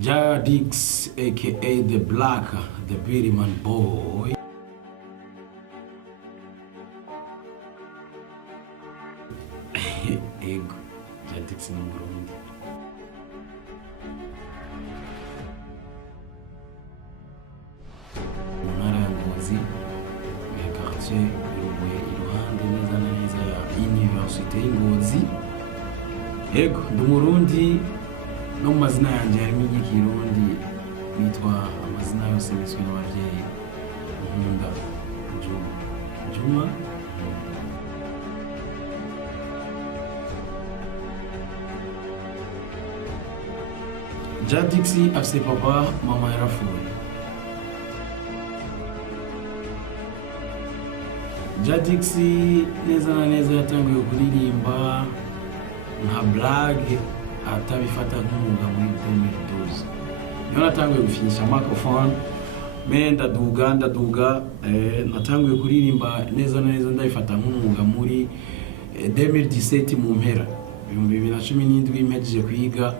Jadix, aka the Black, the Beauty Man Boy. Ego, Jadix ni Umurundi. Ntara ya Ngozi, quartier irubuye iruhande neza na neza ya Université y'Ingozi. Ego, ndi Umurundi. No mu mazina yanjye harimo igikirundi nitwa amazina yose niswe n'abavyeyi nkunda Juma Jadix afise papa mama yarafuye. Jadix neza na neza yatanguye kuririmba nka blague atabifata nk'umwuga muri 2012. Niyo natanguye gufinisha microphone ndaduga natanguye kuririmba neza na neza ndabifata nk'umwuga muri 2017 mu mpera 2017 mpejeje kwiga.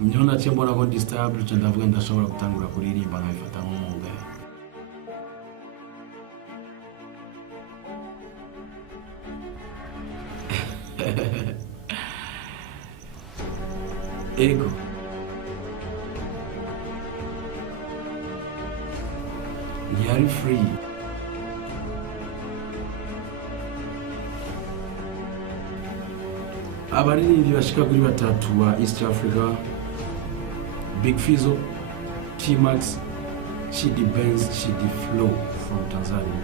Niyo naciye mbona ko ndi stable cyane ndavuga ndashobora gutangura kuririmba nkabifata nk'umwuga. Ego. Yari free. Abaririmbyi bashika kuri batatu wa East Africa, Big Fizzo, T-Max, Chidi Benz, Chidi Flow from Tanzania.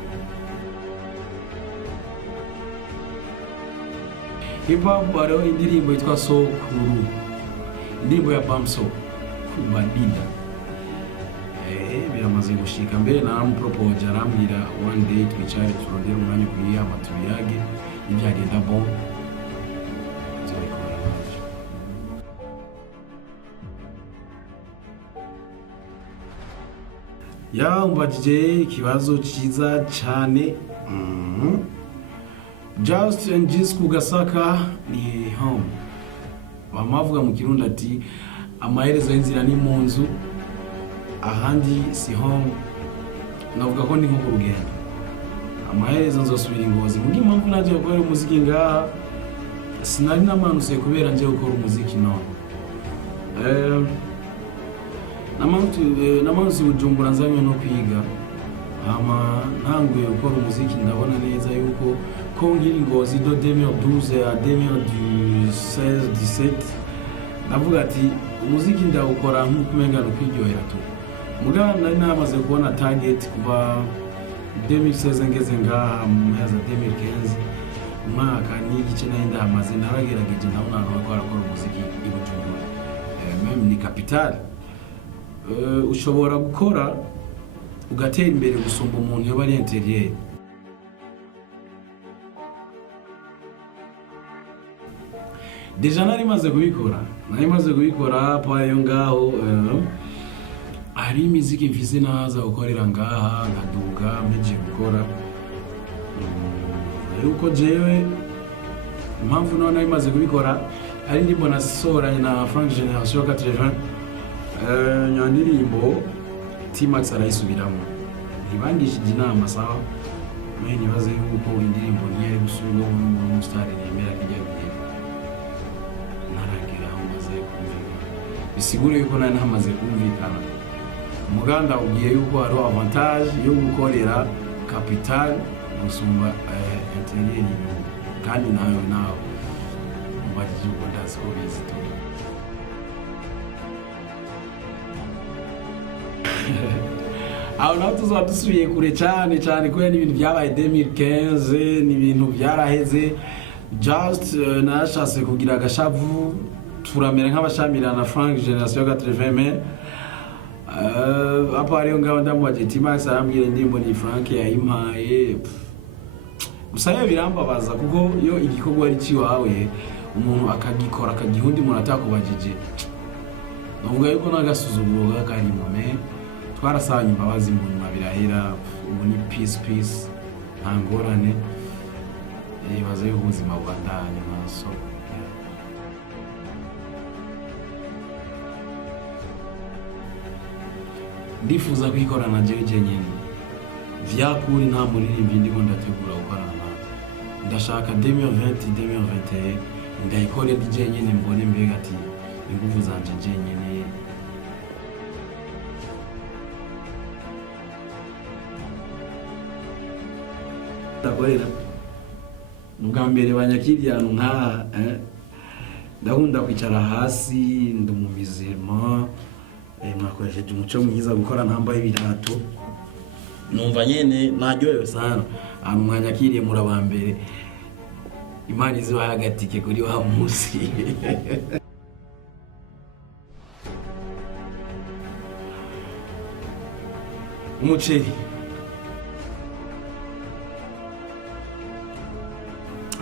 Hip hop baro indirimbo yitwa Sokuru. Indirimbo ya Bamso kubadida. Biramaze gushika mbere naramupropose arambwira one day twicare turondera umwanya kuri amatuyage ibyagenda bon. Ya umbajije ikibazo cyiza cyane. Just and just kugasaka ni home. Bamavuga mu Kirundi ati amaherezo y'inzira ni mu nzu, ahandi si home. Navuga ko ni nko ku rugendo. Amaherezo nzosubira Ingozi. Mugi mpamvu naje gukora umuziki ngaha sinari namanutse kubera nje gukora umuziki none. Namanutse Bujumbura nzanywe no kwiga. Ntanguye gukora umuziki ndabona neza yuko ko ngira Ingozi do 2012 à 2016-17 navuga ati umuziki ndawukora nk'ukumenga no kwiryohera tu. Mugana nari namaze kubona target kuva 2016 ngeze ngaha mu mezi 2015 umwaka n'igice nari ndamaze naragerageje ndabona no gukora umuziki i Bujumbura. Même ni capital. Ushobora gukora ugatera imbere gusumba umuntu yo bari interieur. Deja nari maze kubikora payo ngaho. Hari imiziki mfise naza gukorera ngaha nkaduga mpeje gukora. Yuko jewe impamvu none nari maze kubikora ari ndimo nasoranye na Frank Generation 80. Nyandirimbo T-Max arayisubiramo. Ntibangishije inama sawa. Mwe nibaze yuko indirimbo niye gusubiramo mu star yemera kijya gihe. Naragera aho maze kumvikana. Bisigure yuko nari namaze kumvikana. Muganda ugiye yuko hari avantage yo gukorera capital gusumba interieur kandi nayo mubajije uko ndasiko bizito. Aho naho tuzaba dusubiye kure cyane kubera n'ibintu byabaye 2015 n'ibintu byaraheze. Just nashatse kugira agashavu turamera nk'abashamirana Frank Generation 80. Apa ariyo ngaho ndamubaje T-Max arambwira indirimbo ni Frank yayimpaye. Gusa birambabaza kuko iyo igikorwa ari ciwawe umuntu akagikora akagihundi umuntu atakubajije. Navuga yuko nagasuzuguro gakarimo twarasanye imbabazi mu nyuma birahera. Ubu ni peace nta ngorane. Yibaza y'ubuzima bwandanye naso. ndifuza kwikorana jewe nyene vyakuri nta muririmbyi ndiko ndategura gukorana nawe. Ndashaka 2020 2021 ndayikore DJ nyene mbone mbega ati inguvu zanje je nyene. Ndakorera ubwa mbere banyakiriye ahantu nkaha ndakunda kwicara hasi ndumumizima mwakoresheje umuco mwiza gukora ntambaye ibirato numva nyene naryohewe sana ahantu mwanyakiriye muri abambere Imana izibaha agatike kuri wa musi. Umuceri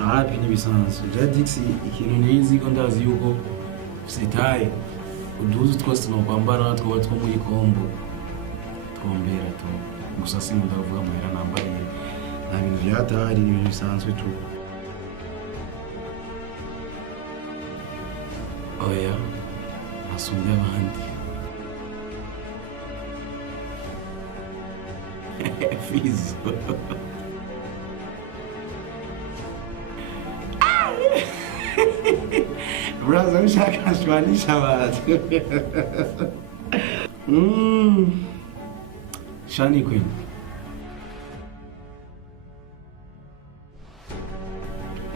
hapi n'ibisanzwe Jadix ikintu nizi ko ndazi yuko sitaye uduzu twose no kwambara two muri kombo twombera to gusa sinkunda kuvuga muhera nambaye nta bintu byatahari ibintu bisanzwe tu. Oya asumbya abandi Fizo Braza ushaka shwanisha abantu Shani Queen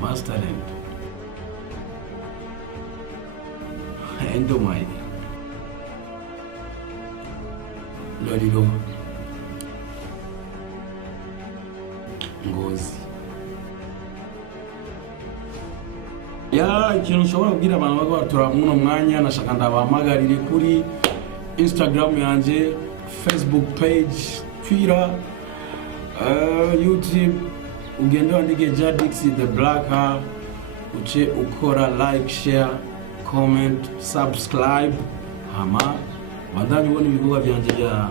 Masterland Endomide Lolilo Ngozi. Ikintu nshobora kubwira abantu bagatura muno mwanya nashaka ndabahamagarire kuri Instagram yanje, Facebook page, Twitter, YouTube, ugende wandike Jadix the Blacker, uce ukora like, share, comment, subscribe, hama bandanye ubona ibikorwa byanje bya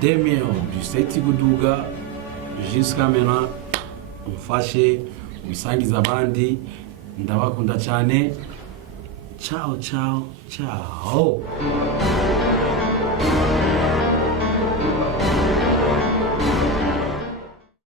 2017 kuduga jusqu'à maintenant. Umfashe ubisangiza abandi, ndabakunda cyane. Ciao ciao ciao.